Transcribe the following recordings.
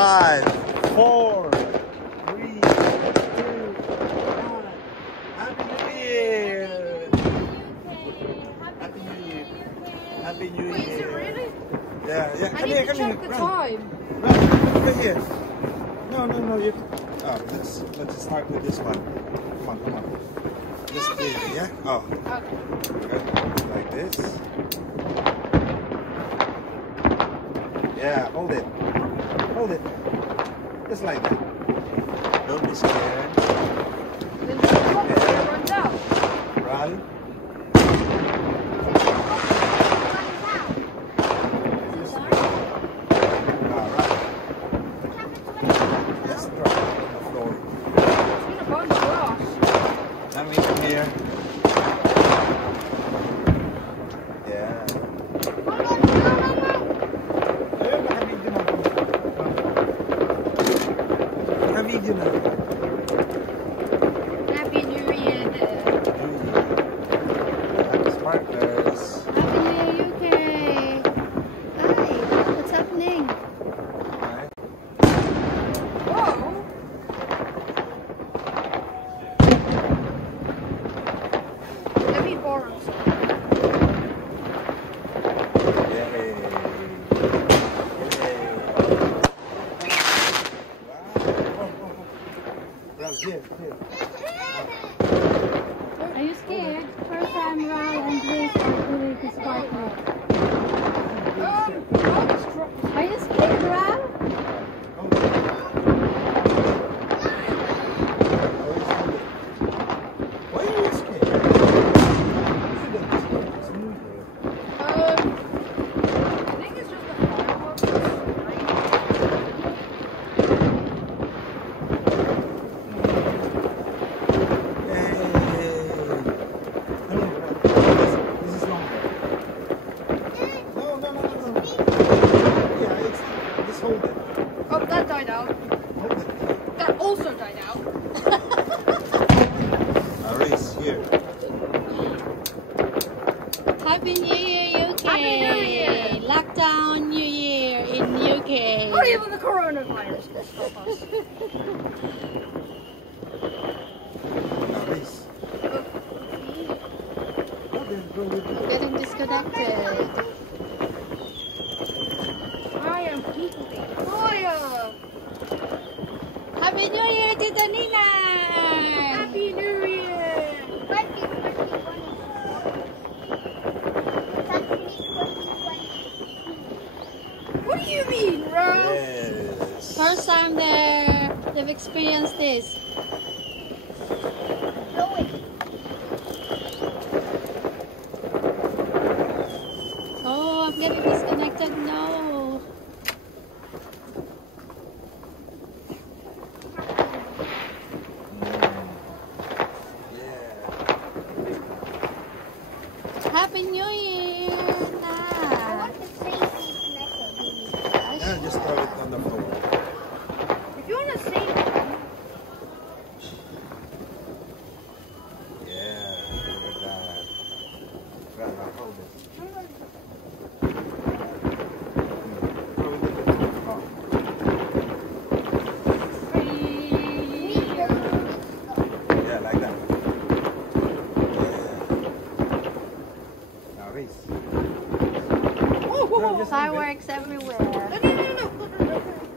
5, 4, 3, 2, 1. Happy New Year! Happy New Year! Happy New Year! Wait, is it really? Yeah, yeah. I Come need here, to come check here. the Run. time. Run, right here. No. You. Oh, let's start with this one. Come on. Just clear, yeah. Oh. Okay. Good. Like this. Yeah, hold it. Hold it. Just like that. Don't be scared. Then the clock runs out. Run. Alright. Just drop it on the floor. It's gonna burn the glass. Let me come here. Yeah. Naka-video na. Happy New Year. Sparklers. Happy New Year, UK! Hi, what's happening? Right. Whoa! Let me borrow some. Yay. Yay. Wow. Here. Are you scared? First time Ral and Grace are doing the sparkler. Are you scared, Ral? Why are you scared? I think it's just the fireworks. This is longer. No. Yeah, just hold it. Oh, that died out. Hold it. That also died out. Race here. Happy New Year, UK! Happy New Year! Lockdown New Year in UK. Not even the coronavirus can stop us. Race. Getting disconnected. I am pooping fire. Happy New Year, Tita Nina! Happy New Year. What do you mean, Ralph? Yes. First time they've experienced this. Oh, I'm getting disconnected now. Happy New Year! Nah. Yeah, just throw it on the floor. If you want to save it, Yeah, look at that. Right, now hold it. Throw it in the floor. Yeah, like that. Yeah. Now race. Fireworks everywhere.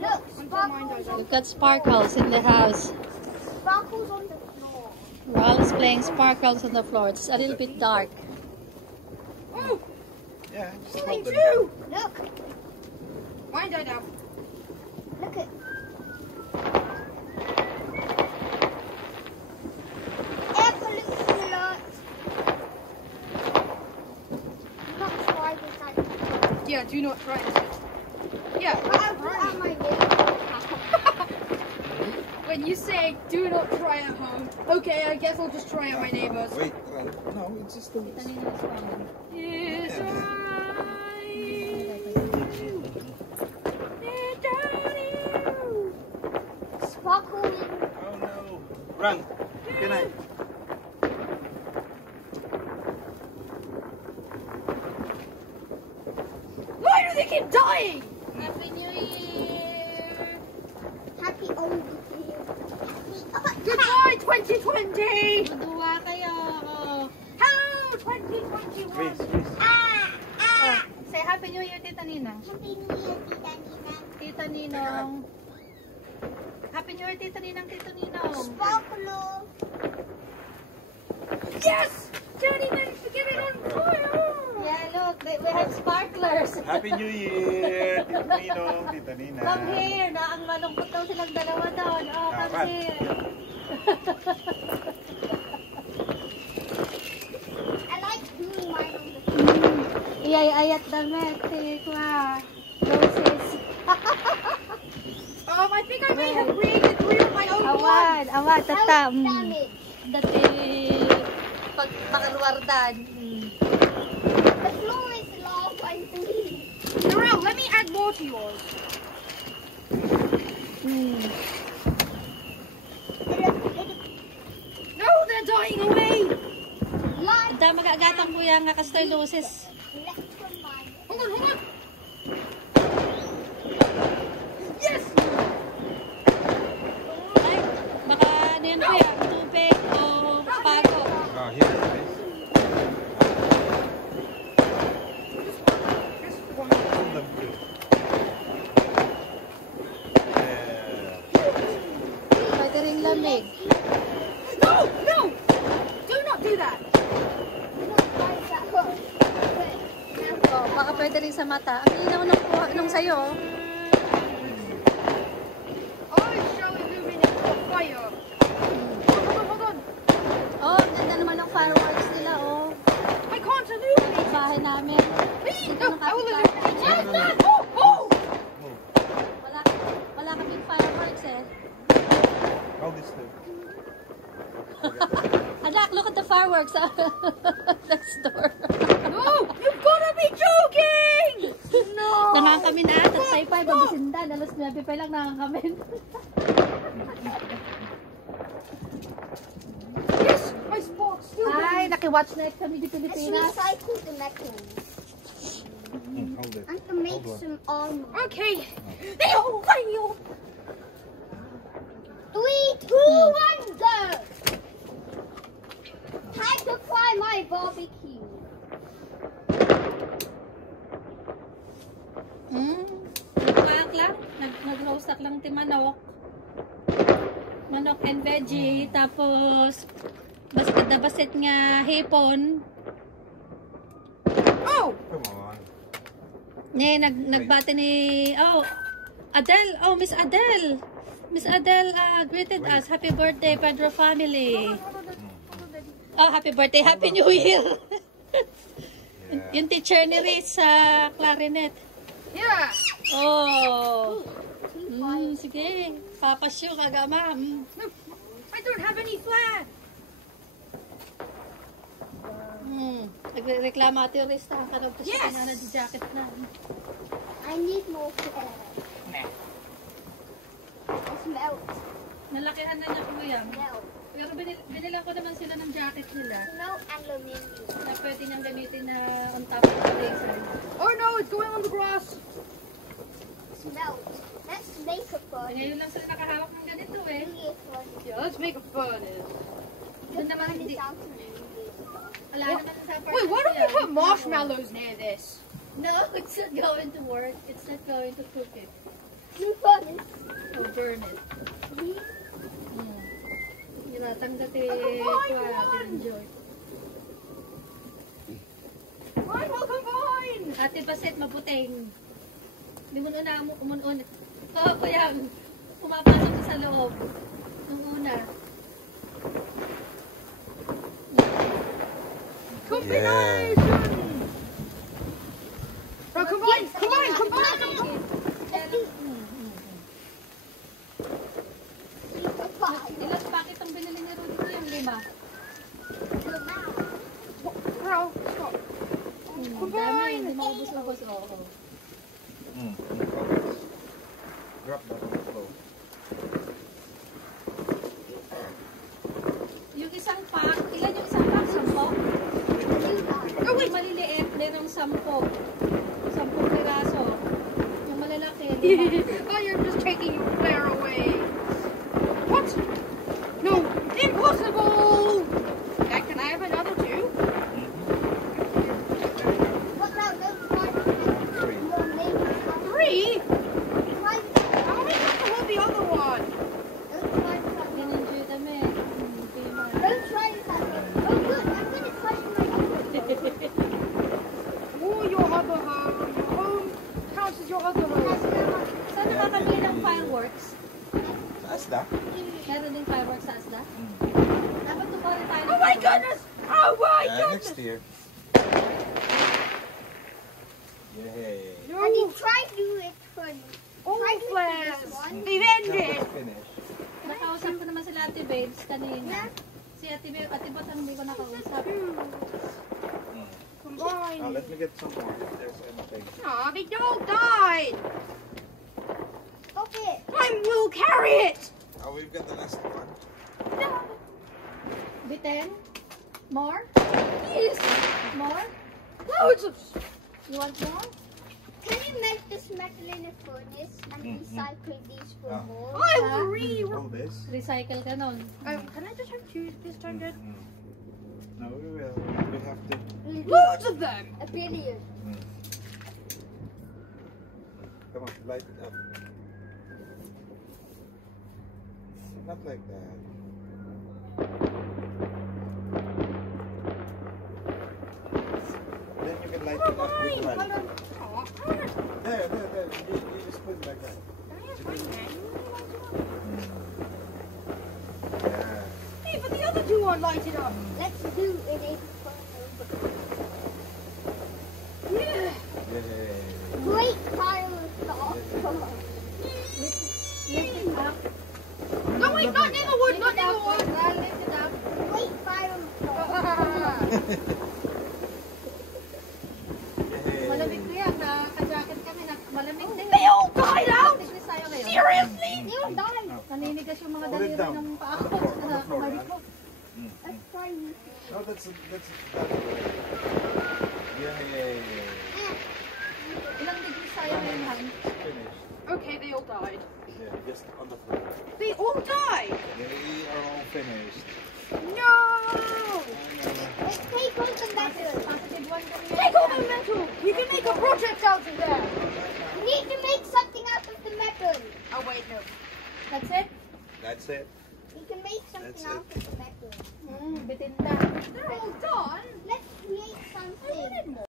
No. Until mine dies out. We've got sparkles in the house. Sparkles on the floor. Ral is playing sparkles on the floor. It's a little bit dark. Oh, Yeah, just only hold it. two. Look, Mine died out. look at. Air pollution alert. Not try this time. Yeah, do not try this. Yeah, But I'll put out my name. when you say do not try at home, okay, I guess I'll just try at my neighbors. Wait, no, it's just the Tita Nina is fine. Yes, Sparkle in. Oh no. Run. Good night. Why do they keep dying? Happy New Year! old here. Goodbye, 2020! Maduwa kayo. Oh. Hello, 2021! Please, please. Oh. Say Happy New Year, Tita Nina. Happy New Year, Tita Nina. Tita Ninong. Happy New Year, Tita Ninang, Tito Ninong. Sparkle. Yes! Daddy managed to get it on fire! Yeah, look, we have sparklers. Happy New Year, Tita Ninong, Tita Nina. Come here, na ang malungkot daw silang dalawa doon. Oh, come Dapat. here. I like doing mine on the floor. Iyay-ayat damit, tikwa. Roses. I think I may have created 3 of my own ones. Awad, tatam. Damn it. Dati, pag pakaluwardan. The floor is lava and green. Narelle, let me add more to yours. No, they're dying away! Like Da magagatang kuya nga kastoy roses. electromagnet. Hold on, hold on! Yes! Ay, baka ano yan kuya, tubig o pago. Oh, here, please. Hold them too. Yeah. Pwede rin lamig. No! No! Do not do that! Oh, baka pwede rin sa mata. Ang inaw nung sayo. Oh, shall we move in into the fire? Hold on, hold on! Oh, ganda naman ng fireworks nila, oh. I can't illuminate! Bahay namin. Please! Ito No, ng I will kapitbahay. illuminate! Yes, that! Oh! Oh! Move. Wala kaming fireworks eh. Hold this too. Anak, look at the fireworks. That's door. No! You've gotta be joking! No! Kami na, tatay pa, babisindan. Alas 9 pa lang nakakamin. Yes! My spot's still Ay, nakiwatch night kami di Let's Pilipinas. recycle the metal Hold it. and to make Hold on. some armor. Okay! They all fail! 3, 2, 1, go! Time to fry my barbecue. Lang. Nag-roast lang ti manok. Manok and veggie. Tapos, basta dabasit nga hipon. Oh! Come on. Nagbati ni, Adele. Oh, Miss Adele. Miss Adele greeted us. Happy birthday, Pedro family. Oh, happy birthday. Happy New Year. Yung teacher ni Riz sa clarinet. Yeah! Oh. Sige. Papasyo kaga, ma'am. No, I don't have any flag! Nagreklamo ati yung Riz. Karag ko Yes! siya na di jacket na. I need more flair. It's melt. Nalakihan na niya kuya. Melt. Pero binilang ko naman sila ng jacket nila No aluminium. na pwede nang gamitin na on top of the laser. Oh no, it's going on the grass! It's melt. Let's make a furnace. Ngayon lang sila nakahawak ng ganito eh. Yeah, let's make a furnace. Doon naman hindi. Wala naman sa apartment. Wait, why don't we nila. put marshmallows near this? No, it's not going to work. It's not going to cook it. Furnace. Or burn it. Natanggat eh. Enjoy. Mine will combine! Ate Baset, maputing. Hindi mo na umunon. Oo, kuya. Pumapasok ka sa loob. Nung una. Combination! Oh, combine! Combine! Ilang packet ang binili ni Rudy ko yung 5. Bro, stop. Dami, hindi maubos-ubos. Oo. Drop that on the floor. Yung isang pack, ilan yung isang pack? 10? Oh, wait! Yung maliliit, merong 10. 10 piraso. Yung malalaki, 5. Oh, you're just taking your flair away. this is your other room. Saan nakakabili ng fireworks? Sa Asda? Meron din fireworks sa Asda? Dapat tumari tayo. Oh my goodness! Oh my Next goodness! year. Yay. And you try to do it for me. Oh, Try to do Flash! this one. They've ended! Almost finished. Nakausap ko naman sila Ate Babes kanina. Si Ate Babes, Ate Bot ang hindi ko nakausap. Combine. Let me get some more if there's anything. Aw, they all died! Okay. I will carry it! Oh, we've got the last one. Biten? More? Yes! More? Loads of... You want more? Can you make this metal in a furnace and recycle these for Ah. more? I will All this. Recycle ka nun. Can I just have two this time, Dad? No, we will. We have to. Loads of them! A billion. Come on, light it up. Not like that. Then you can light it up with the light. There. You just put it like that. Yeah. Hey, but the other two aren't lighted up. Let's do it in Yeah. Yay. great pile of stuff. Lift it up. No, wait, not near the wood, not near the wood. Lift it up. Great pile of stuff. Yay. Malamig ko yan. Naka-jacket kami. Malamig din. They all died out! Tignis tayo ngayon. Seriously? You died. Naninigas yung mga Put it daliri down. ng paa ko. On the floor, Kamay right? ko. Let's try this. No, that's Yay. Ilang degrees tayo ngayon, Han? Finished. Okay, they all died. Yeah, just on the floor. They all died! They are all finished. No! Let's take all the metal. Positive one kami. Take all the metal! We can make a project out of there! We need to make something out of the metal. Oh, wait, no. That's it? That's it. We can make something That's out of the metal. Bitin na. They're all done! Let's create something.